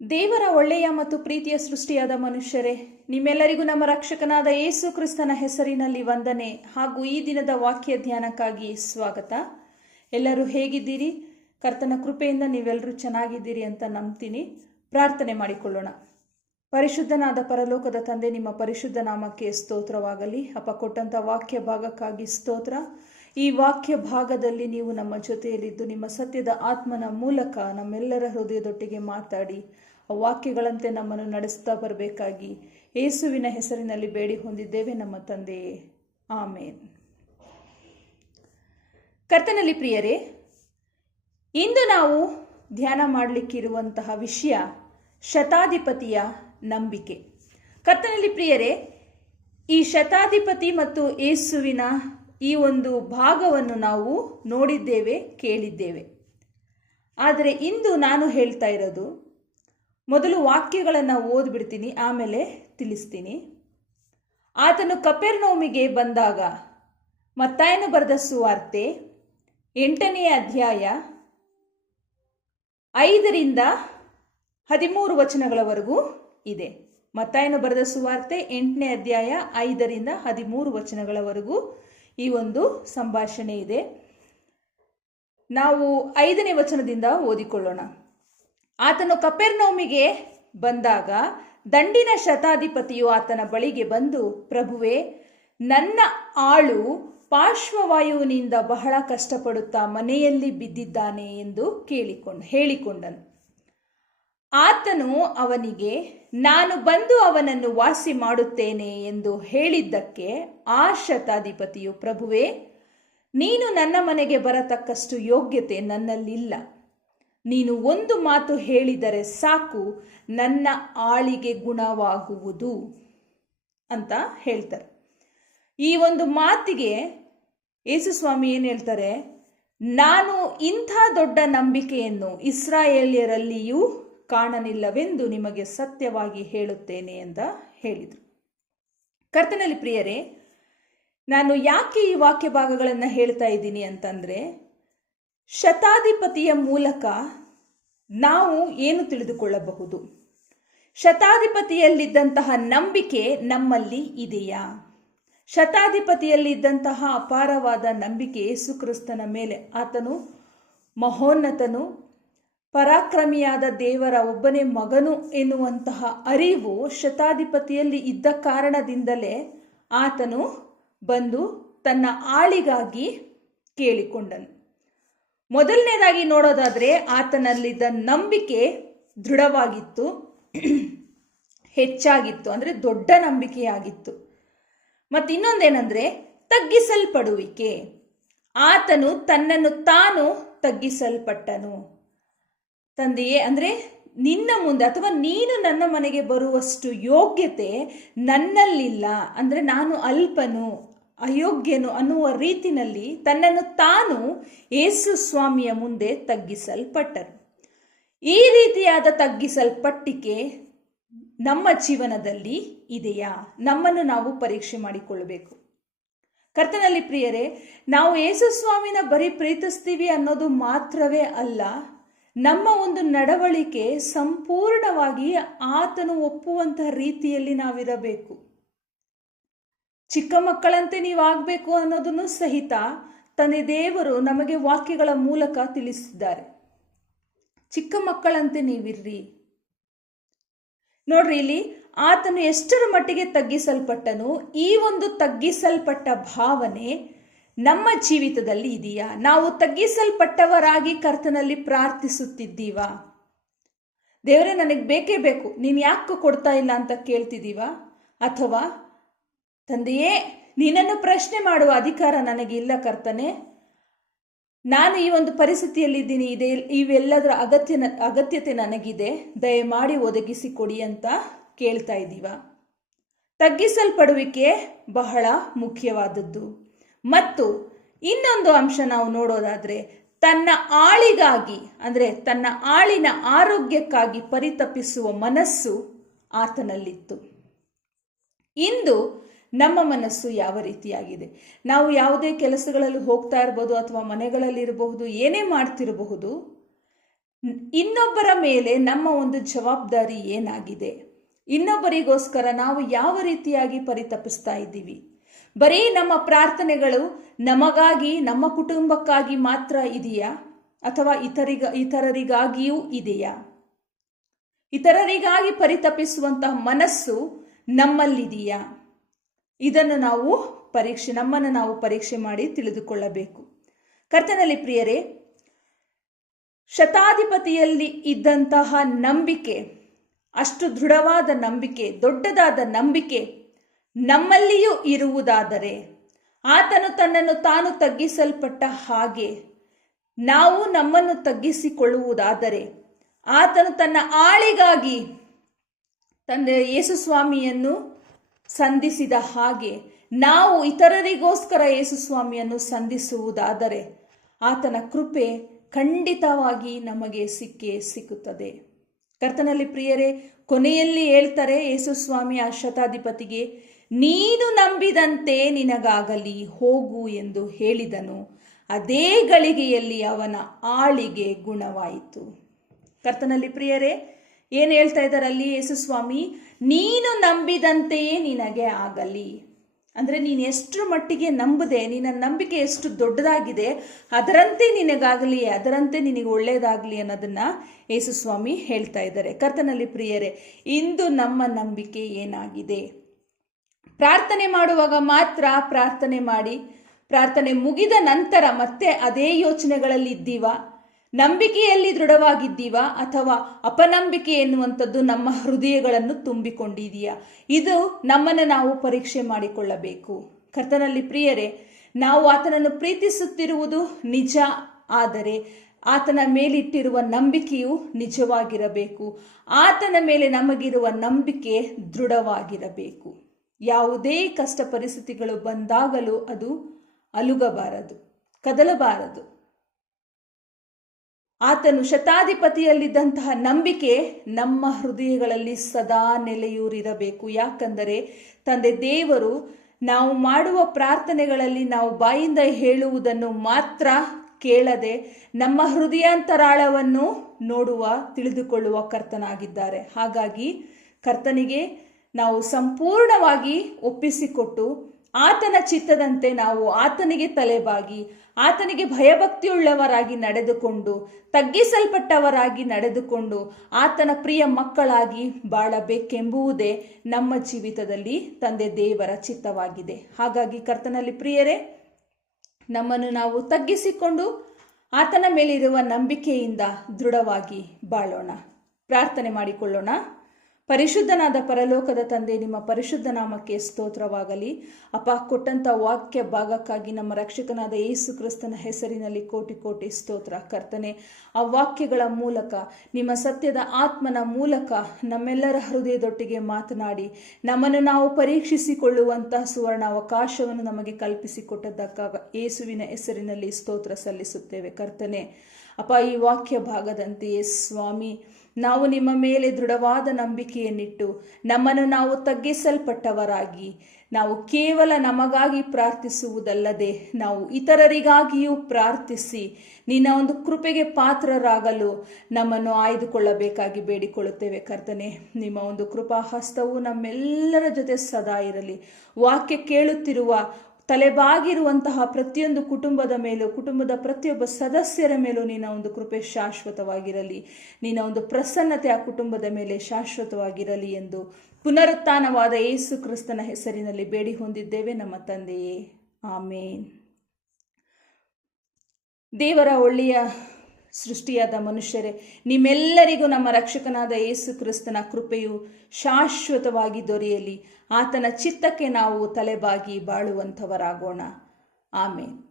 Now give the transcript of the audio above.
ದೇವರ ಒಳ್ಳೆಯ ಮತ್ತು ಪ್ರೀತಿಯ ಸೃಷ್ಟಿಯಾದ ಮನುಷ್ಯರೇ, ನಿಮ್ಮೆಲ್ಲರಿಗೂ ನಮ್ಮ ರಕ್ಷಕನಾದ ಯೇಸು ಕ್ರಿಸ್ತನ ಹೆಸರಿನಲ್ಲಿ ವಂದನೆ ಹಾಗೂ ಈ ದಿನದ ವಾಕ್ಯ ಧ್ಯಾನಕ್ಕಾಗಿ ಸ್ವಾಗತ. ಎಲ್ಲರೂ ಹೇಗಿದ್ದೀರಿ? ಕರ್ತನ ಕೃಪೆಯಿಂದ ನೀವೆಲ್ಲರೂ ಚೆನ್ನಾಗಿದ್ದೀರಿ ಅಂತ ನಂಬ್ತೀನಿ. ಪ್ರಾರ್ಥನೆ ಮಾಡಿಕೊಳ್ಳೋಣ. ಪರಿಶುದ್ಧನಾದ ಪರಲೋಕದ ತಂದೆ, ನಿಮ್ಮ ಪರಿಶುದ್ಧ ನಾಮಕ್ಕೆ ಸ್ತೋತ್ರವಾಗಲಿ. ಅಪ್ಪ, ಕೊಟ್ಟಂಥ ವಾಕ್ಯ ಭಾಗಕ್ಕಾಗಿ ಸ್ತೋತ್ರ. ಈ ವಾಕ್ಯ ಭಾಗದಲ್ಲಿ ನೀವು ನಮ್ಮ ಜೊತೆಯಲ್ಲಿದ್ದು ನಿಮ್ಮ ಸತ್ಯದ ಆತ್ಮನ ಮೂಲಕ ನಮ್ಮೆಲ್ಲರ ಹೃದಯದೊಟ್ಟಿಗೆ ಮಾತಾಡಿ. ವಾಕ್ಯಗಳಂತೆ ನಮ್ಮನ್ನು ನಡೆಸ್ತಾ ಬರಬೇಕಾಗಿ ಯೇಸುವಿನ ಹೆಸರಿನಲ್ಲಿ ಬೇಡಿ ಹೊಂದಿದ್ದೇವೆ ನಮ್ಮ ತಂದೆಯೇ. ಆಮೇನ್. ಕರ್ತನಲ್ಲಿ ಪ್ರಿಯರೇ, ಇಂದು ನಾವು ಧ್ಯಾನ ಮಾಡಲಿಕ್ಕಿರುವಂತಹ ವಿಷಯ ಶತಾಧಿಪತಿಯ ನಂಬಿಕೆ. ಕರ್ತನಲ್ಲಿ ಪ್ರಿಯರೇ, ಈ ಶತಾಧಿಪತಿ ಮತ್ತು ಯೇಸುವಿನ ಈ ಒಂದು ಭಾಗವನ್ನು ನಾವು ನೋಡಿದ್ದೇವೆ, ಕೇಳಿದ್ದೇವೆ. ಆದರೆ ಇಂದು ನಾನು ಹೇಳ್ತಾ ಇರೋದು ಮೊದಲು ವಾಕ್ಯಗಳನ್ನು ಓದ್ಬಿಡ್ತೀನಿ, ಆಮೇಲೆ ತಿಳಿಸ್ತೀನಿ. ಆತನು ಕಪೆರ್ನೋಮಿಗೆ ಬಂದಾಗ ಮತ್ತಾಯನು ಬರೆದ ಸುವಾರ್ತೆ ಎಂಟನೆಯ ಅಧ್ಯಾಯ ಐದರಿಂದ ಹದಿಮೂರು ವಚನಗಳವರೆಗೂ ಇದೆ. ಮತ್ತಾಯನು ಬರೆದ ಸುವಾರ್ತೆ ಎಂಟನೇ ಅಧ್ಯಾಯ ಐದರಿಂದ ಹದಿಮೂರು ವಚನಗಳವರೆಗೂ ಈ ಒಂದು ಸಂಭಾಷಣೆ ಇದೆ. ನಾವು ಐದನೇ ವಚನದಿಂದ ಓದಿಕೊಳ್ಳೋಣ. ಆತನು ಕಪೆರ್ನೌಮಿಗೆ ಬಂದಾಗ ದಂಡಿನ ಶತಾಧಿಪತಿಯು ಆತನ ಬಳಿಗೆ ಬಂದು, ಪ್ರಭುವೆ, ನನ್ನ ಆಳು ಪಾರ್ಶ್ವವಾಯುವಿನಿಂದ ಬಹಳ ಕಷ್ಟಪಡುತ್ತಾ ಮನೆಯಲ್ಲಿ ಬಿದ್ದಿದ್ದಾನೆ ಎಂದು ಕೇಳಿಕೊಂಡು ಹೇಳಿಕೊಂಡನು. ಆತನು ಅವನಿಗೆ, ನಾನು ಬಂದು ಅವನನ್ನು ವಾಸಿ ಮಾಡುತ್ತೇನೆ ಎಂದು ಹೇಳಿದ್ದಕ್ಕೆ ಆ ಶತಾಧಿಪತಿಯು, ಪ್ರಭುವೇ, ನೀನು ನನ್ನ ಮನೆಗೆ ಬರತಕ್ಕಷ್ಟು ಯೋಗ್ಯತೆ ನನ್ನಲ್ಲಿಲ್ಲ. ನೀನು ಒಂದು ಮಾತು ಹೇಳಿದರೆ ಸಾಕು, ನನ್ನ ಆಳಿಗೆ ಗುಣವಾಗುವುದು ಅಂತ ಹೇಳ್ತಾರೆ. ಈ ಒಂದು ಮಾತಿಗೆ ಯೇಸುಸ್ವಾಮಿ ಏನು ಹೇಳ್ತಾರೆ? ನಾನು ಇಂಥ ದೊಡ್ಡ ನಂಬಿಕೆಯನ್ನು ಇಸ್ರಾಯೇಲ್ಯರಲ್ಲಿಯೂ ಕಾಣಲಿಲ್ಲವೆಂದು ನಿಮಗೆ ಸತ್ಯವಾಗಿ ಹೇಳುತ್ತೇನೆ ಅಂತ ಹೇಳಿದರು. ಕರ್ತನಲ್ಲಿ ಪ್ರಿಯರೇ, ನಾನು ಯಾಕೆ ಈ ವಾಕ್ಯ ಭಾಗಗಳನ್ನು ಹೇಳ್ತಾ ಇದ್ದೀನಿ ಅಂತಂದರೆ ಶತಾಧಿಪತಿಯ ಮೂಲಕ ನಾವು ಏನು ತಿಳಿದುಕೊಳ್ಳಬಹುದು? ಶತಾಧಿಪತಿಯಲ್ಲಿದ್ದಂತಹ ನಂಬಿಕೆ ನಮ್ಮಲ್ಲಿ ಇದೆಯಾ? ಶತಾಧಿಪತಿಯಲ್ಲಿದ್ದಂತಹ ಅಪಾರವಾದ ನಂಬಿಕೆ ಯೇಸುಕ್ರಿಸ್ತನ ಮೇಲೆ ಆತನು ಮಹೋನ್ನತನು, ಪರಾಕ್ರಮಿಯಾದ ದೇವರ ಒಬ್ಬನೇ ಮಗನು ಎನ್ನುವಂತಹ ಅರಿವು ಶತಾಧಿಪತಿಯಲ್ಲಿ ಇದ್ದ ಕಾರಣದಿಂದಲೇ ಆತನು ಬಂದು ತನ್ನ ಆಳಿಗಾಗಿ ಕೇಳಿಕೊಂಡನು. ಮೊದಲನೇದಾಗಿ ನೋಡೋದಾದರೆ ಆತನಲ್ಲಿದ್ದ ನಂಬಿಕೆ ದೃಢವಾಗಿತ್ತು. ಹೆಚ್ಚಾಗಿತ್ತು, ಅಂದರೆ ದೊಡ್ಡ ನಂಬಿಕೆಯಾಗಿತ್ತು. ಮತ್ತು ಇನ್ನೊಂದೇನೆಂದರೆ, ತಗ್ಗಿಸಲ್ಪಡುವಿಕೆ. ಆತನು ತನ್ನನ್ನು ತಾನು ತಗ್ಗಿಸಲ್ಪಟ್ಟನು. ತಂದೆಯೇ, ಅಂದರೆ ನಿನ್ನ ಮುಂದೆ ಅಥವಾ ನೀನು ನನ್ನ ಮನೆಗೆ ಬರುವಷ್ಟು ಯೋಗ್ಯತೆ ನನ್ನಲ್ಲಿಲ್ಲ, ಅಂದರೆ ನಾನು ಅಲ್ಪನು ಅಯೋಗ್ಯನು ಅನ್ನುವ ರೀತಿನಲ್ಲಿ ತನ್ನನ್ನು ತಾನು ಯೇಸು ಸ್ವಾಮಿಯ ಮುಂದೆ ತಗ್ಗಿಸಲ್ಪಟ್ಟರು ಈ ರೀತಿಯಾದ ತಗ್ಗಿಸಲ್ಪಟ್ಟಿಕೆ ನಮ್ಮ ಜೀವನದಲ್ಲಿ ಇದೆಯಾ? ನಮ್ಮನ್ನು ನಾವು ಪರೀಕ್ಷೆ ಮಾಡಿಕೊಳ್ಳಬೇಕು. ಕರ್ತನಲ್ಲಿ ಪ್ರಿಯರೇ, ನಾವು ಯೇಸು ಸ್ವಾಮಿನ ಬರೀ ಪ್ರೀತಿಸ್ತೀವಿ ಅನ್ನೋದು ಮಾತ್ರವೇ ಅಲ್ಲ, ನಮ್ಮ ಒಂದು ನಡವಳಿಕೆ ಸಂಪೂರ್ಣವಾಗಿ ಆತನು ಒಪ್ಪುವಂತಹ ರೀತಿಯಲ್ಲಿ ನಾವಿರಬೇಕು. ಚಿಕ್ಕ ಮಕ್ಕಳಂತೆ ನೀವಾಗಬೇಕು ಅನ್ನೋದನ್ನು ಸಹಿತ ತಂದೆ ದೇವರು ನಮಗೆ ವಾಕ್ಯಗಳ ಮೂಲಕ ತಿಳಿಸಿದ್ದಾರೆ. ಚಿಕ್ಕ ಮಕ್ಕಳಂತೆ ನೀವಿರ್ರಿ. ನೋಡ್ರಿ ಇಲ್ಲಿ, ಆತನು ಎಷ್ಟರ ಮಟ್ಟಿಗೆ ತಗ್ಗಿಸಲ್ಪಟ್ಟನು, ಈ ಒಂದು ತಗ್ಗಿಸಲ್ಪಟ್ಟ ಭಾವನೆ ನಮ್ಮ ಜೀವಿತದಲ್ಲಿ ಇದೆಯಾ? ನಾವು ತಗ್ಗಿಸಲ್ಪಟ್ಟವರಾಗಿ ಕರ್ತನಲ್ಲಿ ಪ್ರಾರ್ಥಿಸುತ್ತಿದ್ದೀವಾ? ದೇವರೇ, ನನಗೆ ಬೇಕೇ ಬೇಕು. ನೀನು ಯಾಕೆ ಕೊಡ್ತಾ ಇಲ್ಲ ಅಂತ ಕೇಳ್ತಿದ್ದೀವ? ಅಥವಾ ತಂದೆಯೇ, ನಿನ್ನನ್ನು ಪ್ರಶ್ನೆ ಮಾಡುವ ಅಧಿಕಾರ ನನಗೆ ಇಲ್ಲ ಕರ್ತನೆ. ನಾನು ಈ ಒಂದು ಪರಿಸ್ಥಿತಿಯಲ್ಲಿದ್ದೀನಿ. ಇದೆ, ಇವೆಲ್ಲದರ ಅಗತ್ಯ ಅಗತ್ಯತೆ ನನಗಿದೆ. ದಯಮಾಡಿ ಒದಗಿಸಿ ಕೊಡಿ ಅಂತ ಕೇಳ್ತಾ ಇದ್ದೀವ. ತಗ್ಗಿಸಲ್ಪಡುವಿಕೆ ಬಹಳ ಮುಖ್ಯವಾದದ್ದು. ಮತ್ತು ಇನ್ನೊಂದು ಅಂಶ ನಾವು ನೋಡೋದಾದರೆ, ತನ್ನ ಆಳಿಗಾಗಿ, ಅಂದರೆ ತನ್ನ ಆಳಿನ ಆರೋಗ್ಯಕ್ಕಾಗಿ ಪರಿತಪಿಸುವ ಮನಸ್ಸು ಆತನಲ್ಲಿತ್ತು. ಇಂದು ನಮ್ಮ ಮನಸ್ಸು ಯಾವ ರೀತಿಯಾಗಿದೆ? ನಾವು ಯಾವುದೇ ಕೆಲಸಗಳಲ್ಲಿ ಹೋಗ್ತಾ ಇರ್ಬೋದು ಅಥವಾ ಮನೆಗಳಲ್ಲಿ ಇರಬಹುದು, ಏನೇ ಮಾಡ್ತಿರಬಹುದು, ಇನ್ನೊಬ್ಬರ ಮೇಲೆ ನಮ್ಮ ಒಂದು ಜವಾಬ್ದಾರಿ ಏನಾಗಿದೆ? ಇನ್ನೊಬ್ಬರಿಗೋಸ್ಕರ ನಾವು ಯಾವ ರೀತಿಯಾಗಿ ಪರಿತಪಿಸ್ತಾ ಇದ್ದೀವಿ? ಬರೀ ನಮ್ಮ ಪ್ರಾರ್ಥನೆಗಳು ನಮಗಾಗಿ, ನಮ್ಮ ಕುಟುಂಬಕ್ಕಾಗಿ ಮಾತ್ರ ಇದೆಯಾ? ಅಥವಾ ಇತರಿಗ, ಇತರರಿಗಾಗಿಯೂ ಇದೆಯಾ? ಇತರರಿಗಾಗಿ ಪರಿತಪಿಸುವಂತಹ ಮನಸ್ಸು ನಮ್ಮಲ್ಲಿದೆಯಾ? ಇದನ್ನು ನಾವು ಪರೀಕ್ಷೆ, ನಮ್ಮನ್ನು ನಾವು ಪರೀಕ್ಷೆ ಮಾಡಿ ತಿಳಿದುಕೊಳ್ಳಬೇಕು. ಕರ್ತನಲ್ಲಿ ಪ್ರಿಯರೇ, ಶತಾಧಿಪತಿಯಲ್ಲಿ ಇದ್ದಂತಹ ನಂಬಿಕೆ, ಅಷ್ಟು ದೃಢವಾದ ನಂಬಿಕೆ, ದೊಡ್ಡದಾದ ನಂಬಿಕೆ ನಮ್ಮಲ್ಲಿಯೂ ಇರುವುದಾದರೆ ಆತನು ತನ್ನನ್ನು ತಾನು ತಗ್ಗಿಸಲ್ಪಟ್ಟ ಹಾಗೆ ನಾವು ನಮ್ಮನ್ನು ತಗ್ಗಿಸಿಕೊಳ್ಳುವುದಾದರೆ ಆತನು ತನ್ನ ಆಳಿಗಾಗಿ ತಂದೆ ಯೇಸುಸ್ವಾಮಿಯನ್ನು ಸಂಧಿಸಿದ ಹಾಗೆ ನಾವು ಇತರರಿಗೋಸ್ಕರ ಯೇಸುಸ್ವಾಮಿಯನ್ನು ಸಂಧಿಸುವುದಾದರೆ ಆತನ ಕೃಪೆ ಖಂಡಿತವಾಗಿ ನಮಗೆ ಸಿಕ್ಕೇ ಸಿಕ್ಕುತ್ತದೆ. ಕರ್ತನಲ್ಲಿ ಪ್ರಿಯರೇ, ಕೊನೆಯಲ್ಲಿ ಹೇಳ್ತಾರೆ ಯೇಸುಸ್ವಾಮಿ ಆ ಶತಾಧಿಪತಿಗೆ, ನೀನು ನಂಬಿದಂತೆ ನಿನಗಾಗಲಿ, ಹೋಗು ಎಂದು ಹೇಳಿದನು. ಅದೇ ಗಳಿಗೆಯಲ್ಲಿ ಅವನ ಆಳಿಗೆ ಗುಣವಾಯಿತು. ಕರ್ತನಲ್ಲಿ ಪ್ರಿಯರೇ ಏನು ಹೇಳ್ತಾ ಇದ್ದಾರೆ ಅಲ್ಲಿ ಯೇಸುಸ್ವಾಮಿ? ನೀನು ನಂಬಿದಂತೆಯೇ ನಿನಗೆ ಆಗಲಿ. ಅಂದರೆ ನೀನು ಎಷ್ಟರ ಮಟ್ಟಿಗೆ ನಂಬದೆ, ನಿನ್ನ ನಂಬಿಕೆ ಎಷ್ಟು ದೊಡ್ಡದಾಗಿದೆ, ಅದರಂತೆ ನಿನಗಾಗಲಿ, ಅದರಂತೆ ನಿನಗೆ ಒಳ್ಳೆಯದಾಗಲಿ ಅನ್ನೋದನ್ನು ಯೇಸುಸ್ವಾಮಿ ಹೇಳ್ತಾ ಇದ್ದಾರೆ. ಕರ್ತನಲ್ಲಿ ಪ್ರಿಯರೇ, ಇಂದು ನಮ್ಮ ನಂಬಿಕೆ ಏನಾಗಿದೆ? ಪ್ರಾರ್ಥನೆ ಮಾಡುವಾಗ ಮಾತ್ರ ಪ್ರಾರ್ಥನೆ ಮಾಡಿ, ಪ್ರಾರ್ಥನೆ ಮುಗಿದ ನಂತರ ಮತ್ತೆ ಅದೇ ಯೋಚನೆಗಳಲ್ಲಿ ಇದ್ದೀವ? ನಂಬಿಕೆಯಲ್ಲಿ ದೃಢವಾಗಿದ್ದೀವ ಅಥವಾ ಅಪನಂಬಿಕೆ ಎನ್ನುವಂಥದ್ದು ನಮ್ಮ ಹೃದಯಗಳನ್ನು ತುಂಬಿಕೊಂಡಿದೆಯಾ? ಇದು ನಮ್ಮನ್ನು ನಾವು ಪರೀಕ್ಷೆ ಮಾಡಿಕೊಳ್ಳಬೇಕು. ಕರ್ತನಲ್ಲಿ ಪ್ರಿಯರೇ, ನಾವು ಆತನನ್ನು ಪ್ರೀತಿಸುತ್ತಿರುವುದು ನಿಜ, ಆದರೆ ಆತನ ಮೇಲಿಟ್ಟಿರುವ ನಂಬಿಕೆಯು ನಿಜವಾಗಿರಬೇಕು. ಆತನ ಮೇಲೆ ನಮಗಿರುವ ನಂಬಿಕೆ ದೃಢವಾಗಿರಬೇಕು. ಯಾವುದೇ ಕಷ್ಟ ಪರಿಸ್ಥಿತಿಗಳು ಬಂದಾಗಲೂ ಅದು ಅಲುಗಬಾರದು, ಕದಲಬಾರದು. ಆತನು ಶತಾಧಿಪತಿಯಲ್ಲಿದ್ದಂತಹ ನಂಬಿಕೆ ನಮ್ಮ ಹೃದಯಗಳಲ್ಲಿ ಸದಾ ನೆಲೆಯೂರಿರಬೇಕು. ಯಾಕಂದರೆ ತಂದೆ ದೇವರು ನಾವು ಮಾಡುವ ಪ್ರಾರ್ಥನೆಗಳಲ್ಲಿ ನಾವು ಬಾಯಿಂದ ಹೇಳುವುದನ್ನು ಮಾತ್ರ ಕೇಳದೆ ನಮ್ಮ ಹೃದಯಾಂತರಾಳವನ್ನು ನೋಡುವ, ತಿಳಿದುಕೊಳ್ಳುವ ಕರ್ತನಾಗಿದ್ದಾರೆ. ಹಾಗಾಗಿ ಕರ್ತನಿಗೆ ನಾವು ಸಂಪೂರ್ಣವಾಗಿ ಒಪ್ಪಿಸಿಕೊಟ್ಟು, ಆತನ ಚಿತ್ತದಂತೆ ನಾವು ಆತನಿಗೆ ತಲೆಬಾಗಿ ಆತನಿಗೆ ಭಯಭಕ್ತಿಯುಳ್ಳವರಾಗಿ ನಡೆದುಕೊಂಡು, ತಗ್ಗಿಸಲ್ಪಟ್ಟವರಾಗಿ ನಡೆದುಕೊಂಡು ಆತನ ಪ್ರಿಯ ಮಕ್ಕಳಾಗಿ ಬಾಳಬೇಕೆಂಬುವುದೇ ನಮ್ಮ ಜೀವಿತದಲ್ಲಿ ತಂದೆ ದೇವರ ಚಿತ್ತವಾಗಿದೆ. ಹಾಗಾಗಿ ಕರ್ತನಲ್ಲಿ ಪ್ರಿಯರೇ, ನಮ್ಮನ್ನು ನಾವು ತಗ್ಗಿಸಿಕೊಂಡು ಆತನ ಮೇಲಿರುವ ನಂಬಿಕೆಯಿಂದ ದೃಢವಾಗಿ ಬಾಳೋಣ. ಪ್ರಾರ್ಥನೆ ಮಾಡಿಕೊಳ್ಳೋಣ. ಪರಿಶುದ್ಧನಾದ ಪರಲೋಕದ ತಂದೆ, ನಿಮ್ಮ ಪರಿಶುದ್ಧ ನಾಮಕ್ಕೆ ಸ್ತೋತ್ರವಾಗಲಿ. ಅಪ್ಪ, ಕೊಟ್ಟಂಥ ವಾಕ್ಯ ಭಾಗಕ್ಕಾಗಿ ನಮ್ಮ ರಕ್ಷಕನಾದ ಯೇಸು ಕ್ರಿಸ್ತನ ಹೆಸರಿನಲ್ಲಿ ಕೋಟಿ ಕೋಟಿ ಸ್ತೋತ್ರ. ಕರ್ತನೆ, ಆ ವಾಕ್ಯಗಳ ಮೂಲಕ, ನಿಮ್ಮ ಸತ್ಯದ ಆತ್ಮನ ಮೂಲಕ ನಮ್ಮೆಲ್ಲರ ಹೃದಯದೊಟ್ಟಿಗೆ ಮಾತನಾಡಿ, ನಮ್ಮನ್ನು ನಾವು ಪರೀಕ್ಷಿಸಿಕೊಳ್ಳುವಂತಹ ಸುವರ್ಣ ಅವಕಾಶವನ್ನು ನಮಗೆ ಕಲ್ಪಿಸಿಕೊಟ್ಟದ್ದಕ್ಕಾಗ ಯೇಸುವಿನ ಹೆಸರಿನಲ್ಲಿ ಸ್ತೋತ್ರ ಸಲ್ಲಿಸುತ್ತೇವೆ. ಕರ್ತನೆ, ಅಪ್ಪ, ಈ ವಾಕ್ಯ ಭಾಗದಂತೆಯೇ ಸ್ವಾಮಿ ನಾವು ನಿಮ್ಮ ಮೇಲೆ ದೃಢವಾದ ನಂಬಿಕೆಯನ್ನಿಟ್ಟು ನಮ್ಮನ್ನು ನಾವು ತಗ್ಗಿಸಲ್ಪಟ್ಟವರಾಗಿ. ನಾವು ಕೇವಲ ನಮಗಾಗಿ ಪ್ರಾರ್ಥಿಸುವುದಲ್ಲದೆ ನಾವು ಇತರರಿಗಾಗಿಯೂ ಪ್ರಾರ್ಥಿಸಿ ನಿನ್ನ ಒಂದು ಕೃಪೆಗೆ ಪಾತ್ರರಾಗಲು ನಮ್ಮನ್ನು ಆಯ್ದುಕೊಳ್ಳಬೇಕಾಗಿ ಬೇಡಿಕೊಳ್ಳುತ್ತೇವೆ ಕರ್ತನೆ. ನಿಮ್ಮ ಒಂದು ಕೃಪಾ ಹಸ್ತವು ನಮ್ಮೆಲ್ಲರ ಜೊತೆ ಸದಾ ಇರಲಿ. ವಾಕ್ಯ ಕೇಳುತ್ತಿರುವ ತಲೆಬಾಗಿರುವಂತಹ ಪ್ರತಿಯೊಂದು ಕುಟುಂಬದ ಮೇಲೂ, ಕುಟುಂಬದ ಪ್ರತಿಯೊಬ್ಬ ಸದಸ್ಯರ ಮೇಲೂ ನಿನ್ನ ಒಂದು ಕೃಪೆ ಶಾಶ್ವತವಾಗಿರಲಿ. ನಿನ್ನ ಒಂದು ಪ್ರಸನ್ನತೆ ಆ ಕುಟುಂಬದ ಮೇಲೆ ಶಾಶ್ವತವಾಗಿರಲಿ ಎಂದು ಪುನರುತ್ಥಾನವಾದ ಯೇಸು ಕ್ರಿಸ್ತನ ಹೆಸರಿನಲ್ಲಿ ಬೇಡಿ ಹೊಂದಿದ್ದೇವೆ ನಮ್ಮ ತಂದೆಯೇ. ಆಮೇನ್. ದೇವರ ಒಳ್ಳೆಯ ಸೃಷ್ಟಿಯಾದ ಮನುಷ್ಯರೇ, ನಿಮ್ಮೆಲ್ಲರಿಗೂ ನಮ್ಮ ರಕ್ಷಕನಾದ ಯೇಸು ಕ್ರಿಸ್ತನ ಕೃಪೆಯು ಶಾಶ್ವತವಾಗಿ ದೊರೆಯಲಿ. ಆತನ ಚಿತ್ತಕ್ಕೆ ನಾವು ತಲೆಬಾಗಿ ಬಾಳುವಂಥವರಾಗೋಣ. ಆಮೇಲೆ